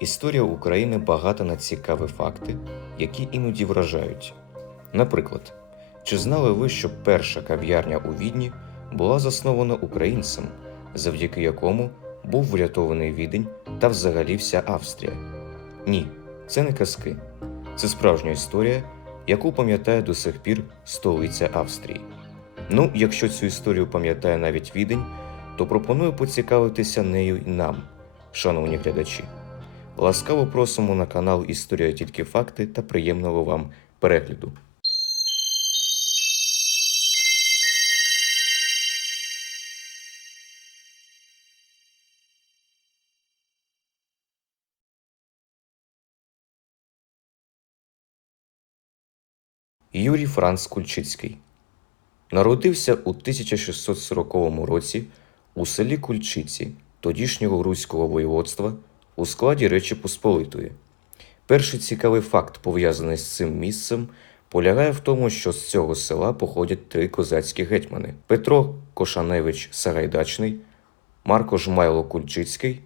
Історія України багата на цікаві факти, які іноді вражають. Наприклад, чи знали ви, що перша кав'ярня у Відні була заснована українцем, завдяки якому був врятований Відень та взагалі вся Австрія? Ні, це не казки. Це справжня історія, яку пам'ятає до сих пір столиця Австрії. Ну, якщо цю історію пам'ятає навіть Відень, то пропоную поцікавитися нею і нам, шановні глядачі. Ласкаво просимо на канал «Історія тільки факти» та приємного вам перегляду. Юрій Франц Кульчицький народився у 1640 році у селі Кульчиці тодішнього Руського воєводства у складі Речі Посполитої. Перший цікавий факт, пов'язаний з цим місцем, полягає в тому, що з цього села походять три козацькі гетьмани – Петро Кошаневич Сагайдачний, Марко Жмайло Кульчицький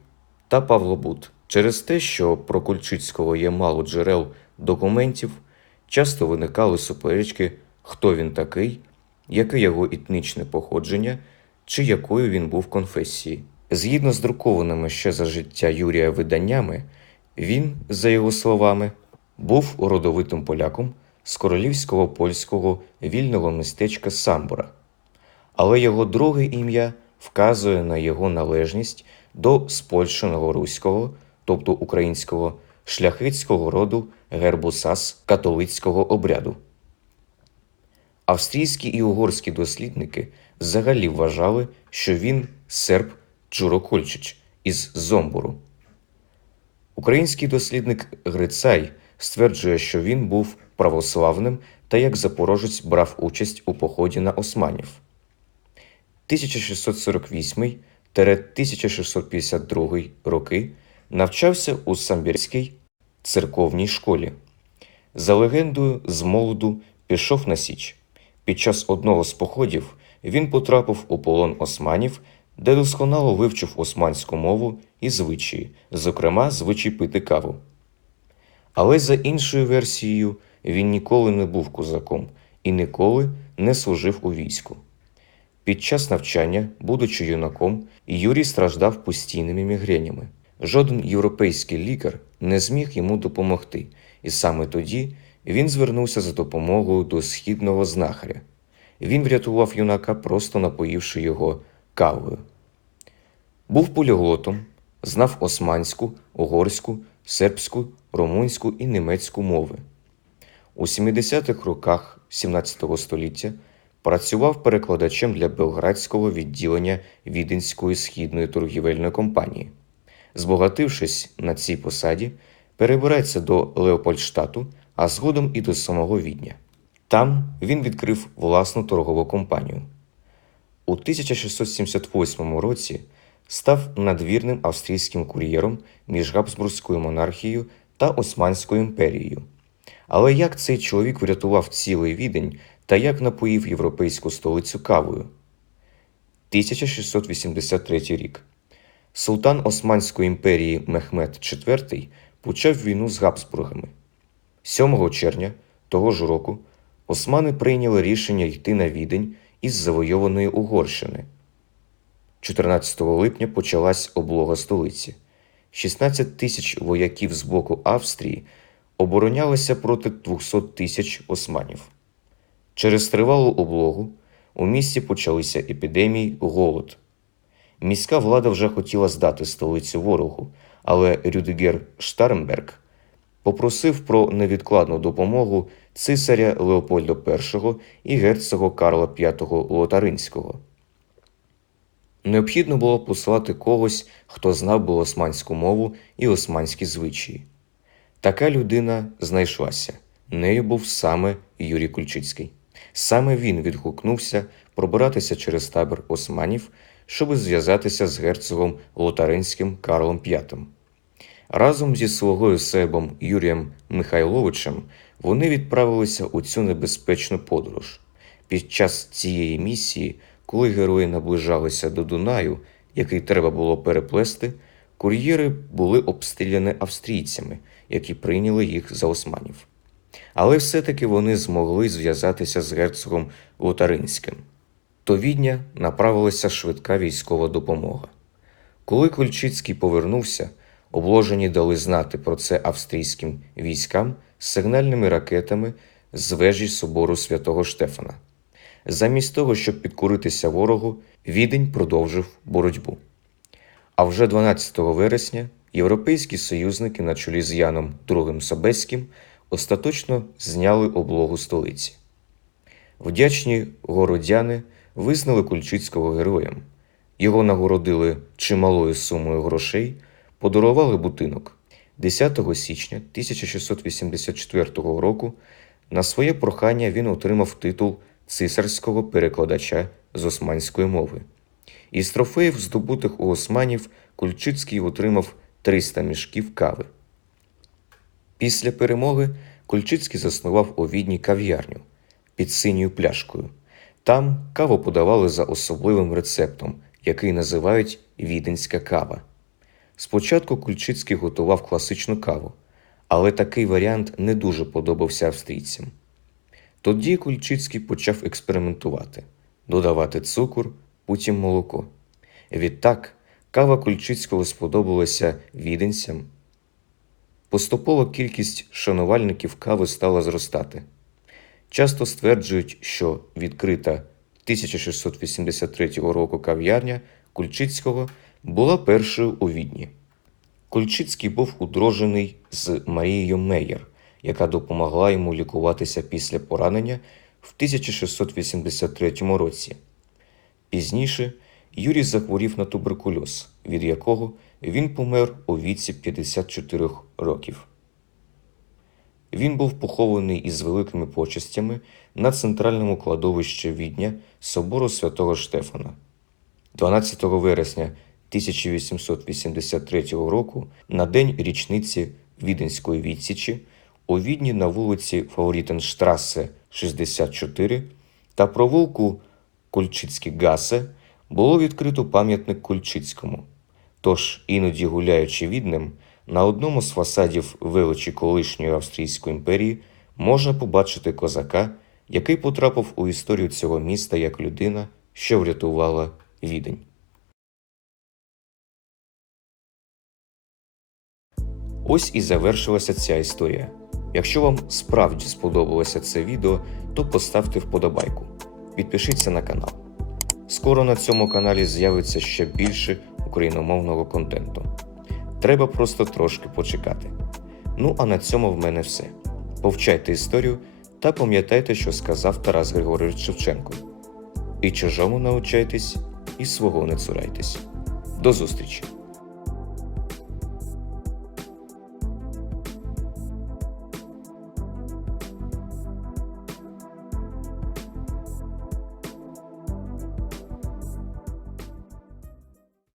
та Павло Бут. Через те, що про Кульчицького є мало джерел документів, часто виникали суперечки, хто він такий, яке його етнічне походження чи якою він був конфесії. Згідно з друкованими ще за життя Юрія виданнями, він, за його словами, був родовитим поляком з королівського польського вільного містечка Самбора. Але його друге ім'я вказує на його належність до спольщеного руського, тобто українського, шляхетського роду Гербусас католицького обряду. Австрійські і угорські дослідники взагалі вважали, що він серб Джурокольчич із Зомбору. Український дослідник Грицай стверджує, що він був православним та як запорожець брав участь у поході на османів. 1648-1652 роки навчався у Самбірській церковній школі. За легендою, з молоду пішов на Січ. Під час одного з походів він потрапив у полон османів, де досконало вивчив османську мову і звичаї, зокрема звичай пити каву. Але за іншою версією, він ніколи не був козаком і ніколи не служив у війську. Під час навчання, будучи юнаком, Юрій страждав постійними мігренями. Жоден європейський лікар не зміг йому допомогти, і саме тоді він звернувся за допомогою до східного знахаря. Він врятував юнака, просто напоївши його кавою. Був поліглотом, знав османську, угорську, сербську, румунську і німецьку мови. У 70-х роках 17 століття працював перекладачем для белградського відділення Віденської східної торгівельної компанії. Збогатившись на цій посаді, перебирається до Леопольдштату, а згодом і до самого Відня. Там він відкрив власну торгову компанію. У 1678 році став надвірним австрійським кур'єром між Габсбурзькою монархією та Османською імперією. Але як цей чоловік врятував цілий Відень та як напоїв європейську столицю кавою? 1683 рік. Султан Османської імперії Мехмед IV почав війну з Габсбургами. 7 червня того ж року османи прийняли рішення йти на Відень із завойованої Угорщини. 14 липня почалась облога столиці. 16 тисяч вояків з боку Австрії оборонялися проти 200 тисяч османів. Через тривалу облогу у місті почалися епідемії, голод. Міська влада вже хотіла здати столицю ворогу, але Рюдигер Штарнберг попросив про невідкладну допомогу цисаря Леопольда І і герцога Карла V Лотаринського. Необхідно було послати когось, хто знав би османську мову і османські звичаї. Така людина знайшлася. Нею був саме Юрій Кульчицький. Саме він відгукнувся пробиратися через табір османів, щоб зв'язатися з герцогом Лотаринським Карлом V. Разом зі слугою сербом Юрієм Михайловичем вони відправилися у цю небезпечну подорож. Під час цієї місії, коли герої наближалися до Дунаю, який треба було переплести, кур'єри були обстріляні австрійцями, які прийняли їх за османів. Але все-таки вони змогли зв'язатися з герцогом Лотаринським. До Відня направилася швидка військова допомога. Коли Кульчицький повернувся, обложені дали знати про це австрійським військам сигнальними ракетами з вежі собору Святого Штефана. Замість того, щоб підкоритися ворогу, Відень продовжив боротьбу. А вже 12 вересня європейські союзники на чолі з Яном II Собеським остаточно зняли облогу столиці. Вдячні городяни визнали Кульчицького героєм. Його нагородили чималою сумою грошей, подарували будинок. 10 січня 1684 року на своє прохання він отримав титул цисарського перекладача з османської мови. Із трофеїв, здобутих у османів, Кульчицький отримав 300 мішків кави. Після перемоги Кульчицький заснував у Відні кав'ярню під синьою пляшкою. Там каву подавали за особливим рецептом, який називають «віденська кава». Спочатку Кульчицький готував класичну каву, але такий варіант не дуже подобався австрійцям. Тоді Кульчицький почав експериментувати, додавати цукор, потім молоко. Відтак, кава Кульчицького сподобалася віденцям. Поступово кількість шанувальників кави стала зростати. Часто стверджують, що відкрита 1683 року кав'ярня Кульчицького була першою у Відні. Кульчицький був одружений з Марією Меєр, яка допомогла йому лікуватися після поранення в 1683 році. Пізніше Юрій захворів на туберкульоз, від якого він помер у віці 54 років. Він був похований із великими почестями на центральному кладовищі Відня собору Святого Штефана. 12 вересня 1883 року, на день річниці Віденської відсічі, у Відні на вулиці Фаворітенштрассе, 64 та провулку Кульчицькі-Гасе було відкрито пам'ятник Кульчицькому. Тож, іноді гуляючи Віднем, на одному з фасадів величі колишньої Австрійської імперії можна побачити козака, який потрапив у історію цього міста як людина, що врятувала Відень. Ось і завершилася ця історія. Якщо вам справді сподобалося це відео, то поставте вподобайку. Підпишіться на канал. Скоро на цьому каналі з'явиться ще більше україномовного контенту. Треба просто трошки почекати. Ну а на цьому в мене все. Повчайте історію та пам'ятайте, що сказав Тарас Григорович Шевченко. І чужому научайтесь, і свого не цурайтесь. До зустрічі!